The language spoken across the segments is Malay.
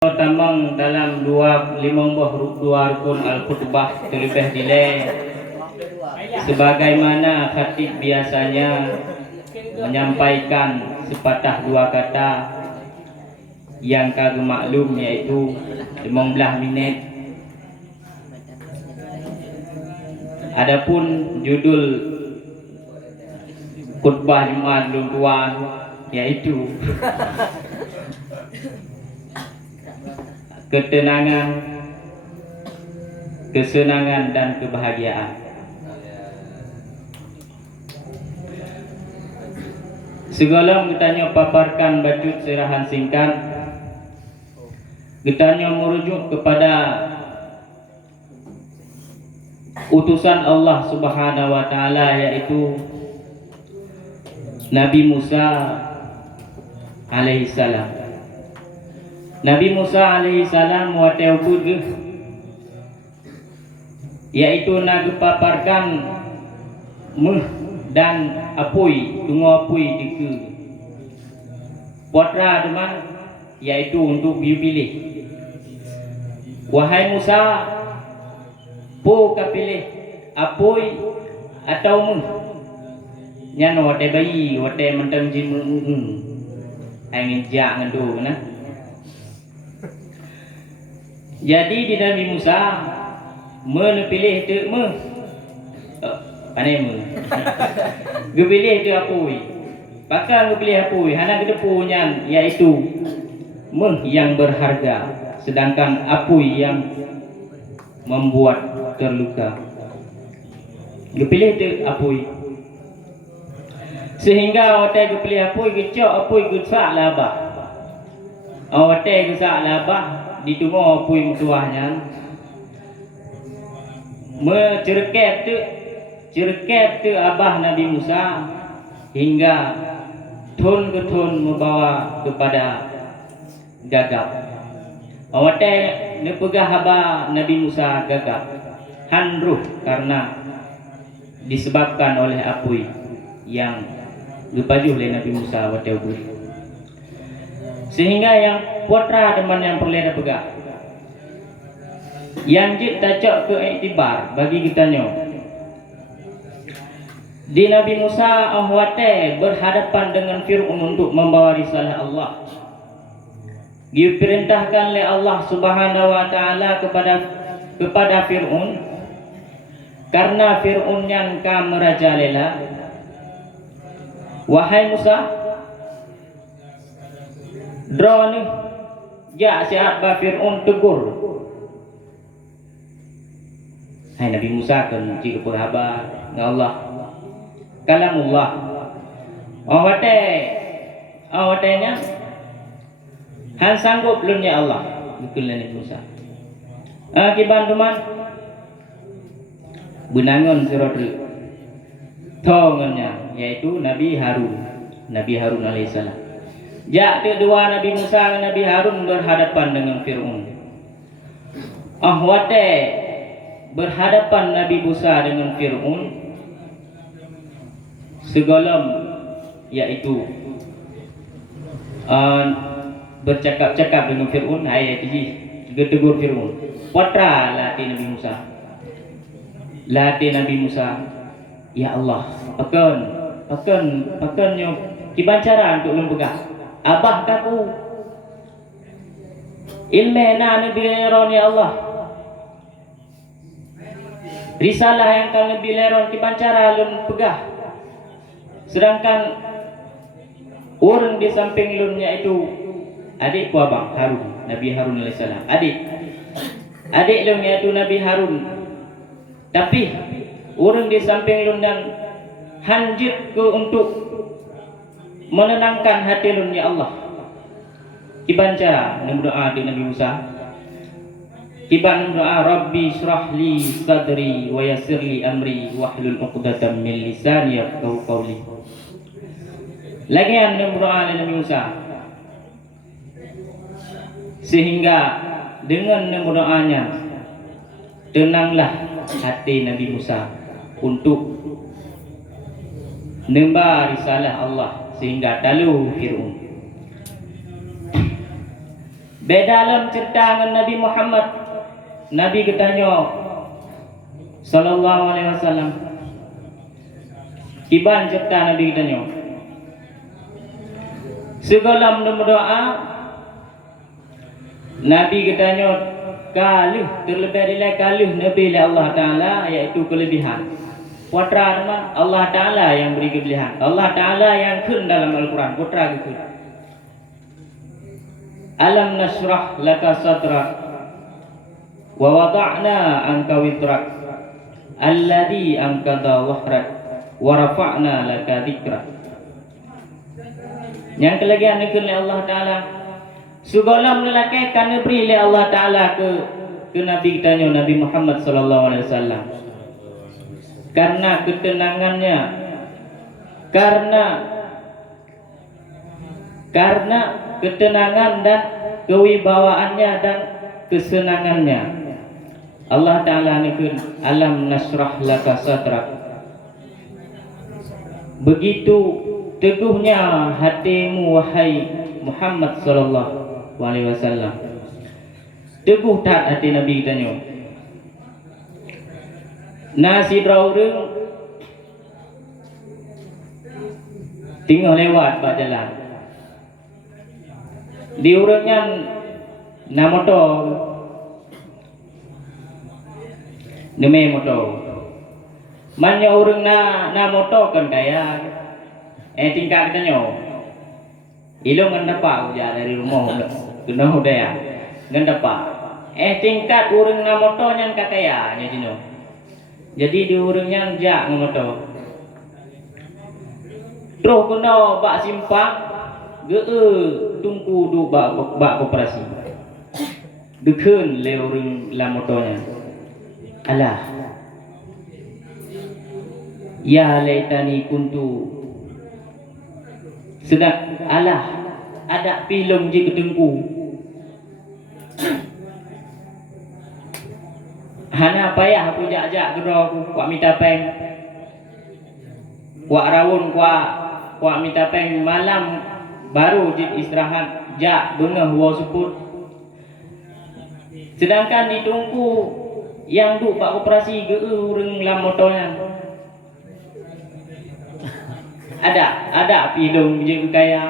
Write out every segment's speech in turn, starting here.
Tamang dalam lima dua rukun al-khutbah terlebih dile sebagaimana khatib biasanya menyampaikan sepatah dua kata yang kagak maklum, yaitu 15 menit. Adapun judul khutbah Jumat Tuan yaitu ketenangan, kesenangan dan kebahagiaan. Segala kitanya paparkan bacut serahan singkat, kitanya merujuk kepada utusan Allah Subhanahu wa taala, yaitu Nabi Musa alaihissalam. Nabi Musa alaihissalam watewkud, yaitu nagepaparkan meh dan apui tunggu apui dike potra teman, yaitu untuk dipilih. Wahai Musa, po kapilih apui atau meh nyan wate bayi wate mentang jimu angin jak ngendu na. Jadi di Nabi Musa menepilih tu gepilih tu apui, bakal gepilih apui hana kedepunyan, yaitu yang berharga, sedangkan apui yang membuat terluka. Gepilih tu apui, sehingga awate gepilih apui gecok apui gesak labah, awate gesak labah ditunggu apui mutuahnya mencerket tu abah Nabi Musa hingga tun ke tun membawa kepada gagap. Awate nepegah abah Nabi Musa gagap handruh karena disebabkan oleh apui yang dipajuh oleh Nabi Musa awate ubur, sehingga yang putra teman yang perlu pegang yang kita cok ke iktibar bagi kitanya. Di Nabi Musa ahwate berhadapan dengan Fir'aun untuk membawa risalah Allah. Diperintahkan oleh Allah Subhanahu wa taala kepada Fir'aun, karena Fir'aun yang merajalela. Wahai Musa, drone ya siapa Fir'aun tegur. Hai Nabi Musa kan jika berhaba dengan Allah kalamullah awatenya han sanggup belum ya Allah betul Nabi Musa. Akibat teman benangon sirodri tongannya, yaitu Nabi Harun alaihissalam. Ya, kedua Nabi Musa dan Nabi Harun berhadapan dengan Fir'aun. Ahwate berhadapan Nabi Musa dengan Fir'aun segolam, yaitu bercakap-cakap dengan Fir'aun. Ayat ini tegur Fir'aun, putra latih Nabi Musa, ya Allah, pakan nyo kibancara untuk lembegah abah kaku ilmu na nabi leron, ya Allah, risalah yang kan lebih leron kibancara lun pegah, sedangkan orang di samping lunnya itu adik ku abang Harun, Nabi Harun alaihissalam, adik lunnya itu Nabi Harun, tapi orang di samping lun dan hanjit ke untuk menenangkan hati lun, ya Allah, kibancara berdoa di Nabi Musa, kiban berdoa Rabbi syrahli sadri wa yassirli amri wahlul 'uqdatam min lisani yafqahu qawli. Lagi yang berdoa di Nabi Musa, sehingga dengan berdoanya tenanglah hati Nabi Musa untuk nemba risalah Allah, sehingga dalu Fir'aun. Dalam cerita dengan Nabi Muhammad, Nabi ketanya sallallahu alaihi wasallam. Iban cerita Nabi ketanya. Segala berdoa, Nabi ketanya kaluh terlebih kaluh Nabi oleh Allah Taala, iaitu kelebihan. Putra teman Allah Taala yang beri kelebihan. Allah Taala yang kun dalam Al-Quran. Putra gitu. Alam nashrah laka sadrak wa wada'na anka witrak alladhi anqadha wahrak wa rafa'na laka dhikrak. Yang kelebihan itu oleh Allah Taala. Segala lelaki kan beri oleh Allah Taala ke Nabi kita Nabi Muhammad sallallahu alaihi wasallam. Karena ketenangannya, karena ketenangan dan kewibawaannya dan kesenangannya, Allah Ta'ala nikun alam nasrah laka sadrak. Begitu teguhnya hatimu wahai Muhammad sallallahu alaihi wasallam. Teguh tak hati Nabi kita ni. Nasi draurung tinggal lewat bak jalan. Di urangnya na motor, neme motor. Manya urang na motor kan kaya. Tingkat katanya. Ilong ngan dapat ujar dari rumah kena udaya. Ngan dapat. Tingkat urang na motor nyan kakaya nya jino. Jadi di urangnya jak motor. Terus kena bak simpang tungku du bak operasi. Dekun le urang la motornya. Alah. Ya laitani kuntu. Sedang alah ada pilong je ketengku. Hana payah aku jak-jak gero aku kuat minta peng. Kuat rawun kuat minta peng malam baru je istirahat jak bengah wa suput. Sedangkan ditunggu yang duk bak operasi urang lam motornya. Ada pilong je kaya.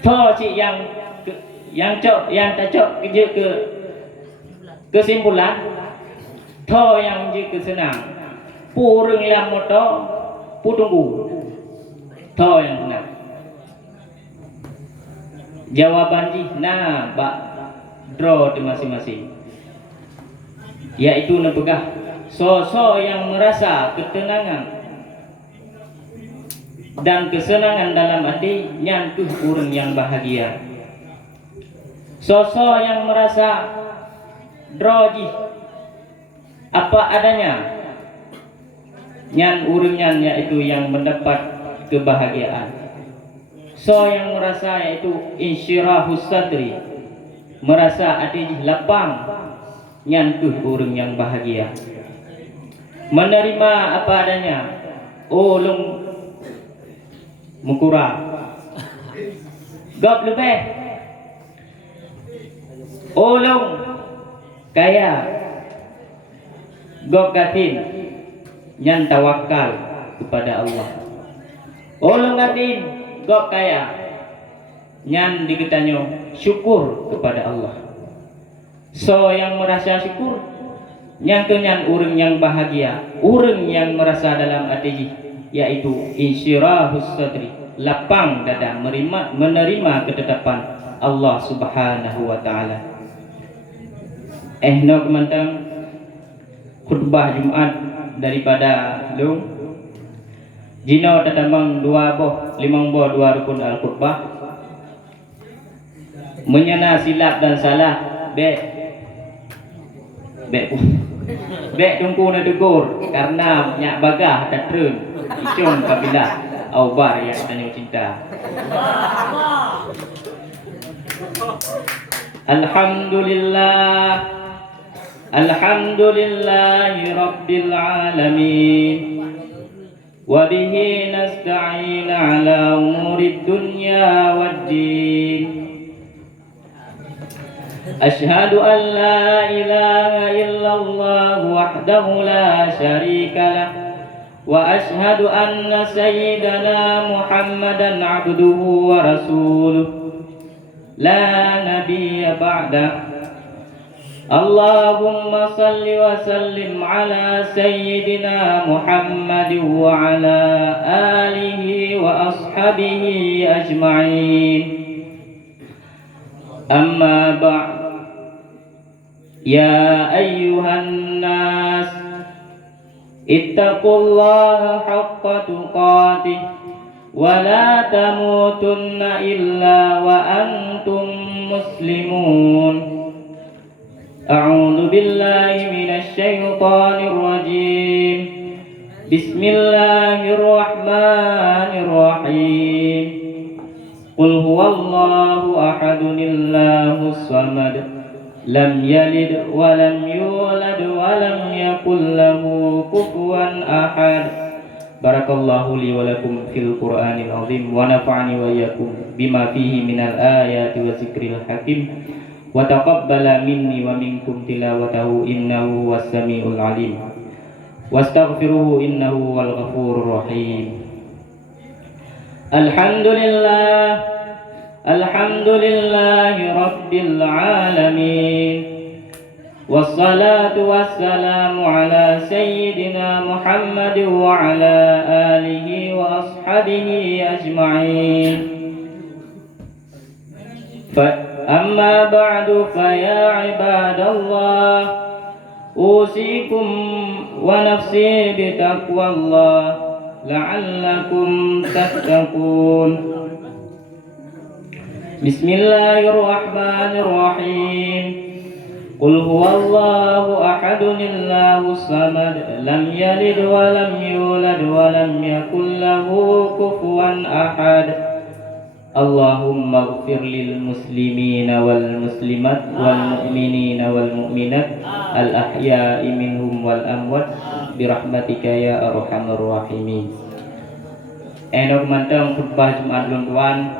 Tho cik yang tak cok kerja ke kesimpulan, tho yang je kesenang. Purung lam motor, tunggu. Tho yang senang. Jawaban ji bak draw di masing-masing. Yaitu nebegah so yang merasa ketenangan dan kesenangan dalam hati nyantuh urang yang bahagia. Sosok yang merasa droji apa adanya nyan urangnya yaitu yang mendapat kebahagiaan. So yang merasa yaitu insyirahus sadri, merasa hati lapang nyantuh urang yang bahagia. Menerima apa adanya. Long mukura gap lebih long kaya gap gatin nyan tawakal kepada Allah. Long gatin gap kaya nyan diketanyo syukur kepada Allah. So yang merasa syukur nyan urang yang bahagia, urang yang merasa dalam hati yaitu insyirahus sadri, lapang dada menerima ketetapan Allah Subhanahu wa taala. Nok mantang khutbah Jumat daripada lung jino tatamang 5 boh 2 rukun al-khutbah. Menyana silap dan salah be tungku na tegur karena nyak bagah tatrun icung kabilah aubar yang tanya cinta. Alhamdulillahi rabbil alamin wa bihi nasta'in ala umurid dunya waddin أشهد أن لا إله إلا الله وحده لا شريك له وأشهد أن سيدنا محمدا عبده ورسوله لا نبي بعده. اللهم صل وسلم على سيدنا محمد وعلى آله وأصحابه أجمعين. أما بعد، يا أيها الناس اتقوا الله حق تقاته ولا تموتن إلا وأنتم مسلمون. أعوذ بالله من الشيطان الرجيم. بسم الله الرحمن الرحيم. قل هو الله أحد الله الصمد لم يلد ولم يولد ولم يكن له كفوا أحد. Barakallahu li wa lakum fil Qur'anil azim wa nafa'ani wa iyyakum bima fihi minal ayati wa zikril hakim wa taqabbala minni wa minkum tilawatahu innahu huwas samiul alim wastaghfiruhu innahu huwal ghafurur rahim. Alhamdulillahi rabbil alamin. Wassalatu wassalamu ala sayyidina Muhammad wa ala alihi wa ashabihi ajma'in. Amma ba'du fa ya ibadallah, usikum wa nafsi bi taqwallah la'allakum tattaqun. Bismillahirrahmanirrahim. Qul huwallahu ahadun Allahus samad lam yalid wa lam yulad wa lam yakul lahu kufuwan ahad. Allahumma ighfir lil muslimina wal muslimat wal mu'minina wal mu'minat al ahya'i minhum wal amwat bi rahmatika ya arhamar rahimin. Enok mantang khutbah Jumat Tuan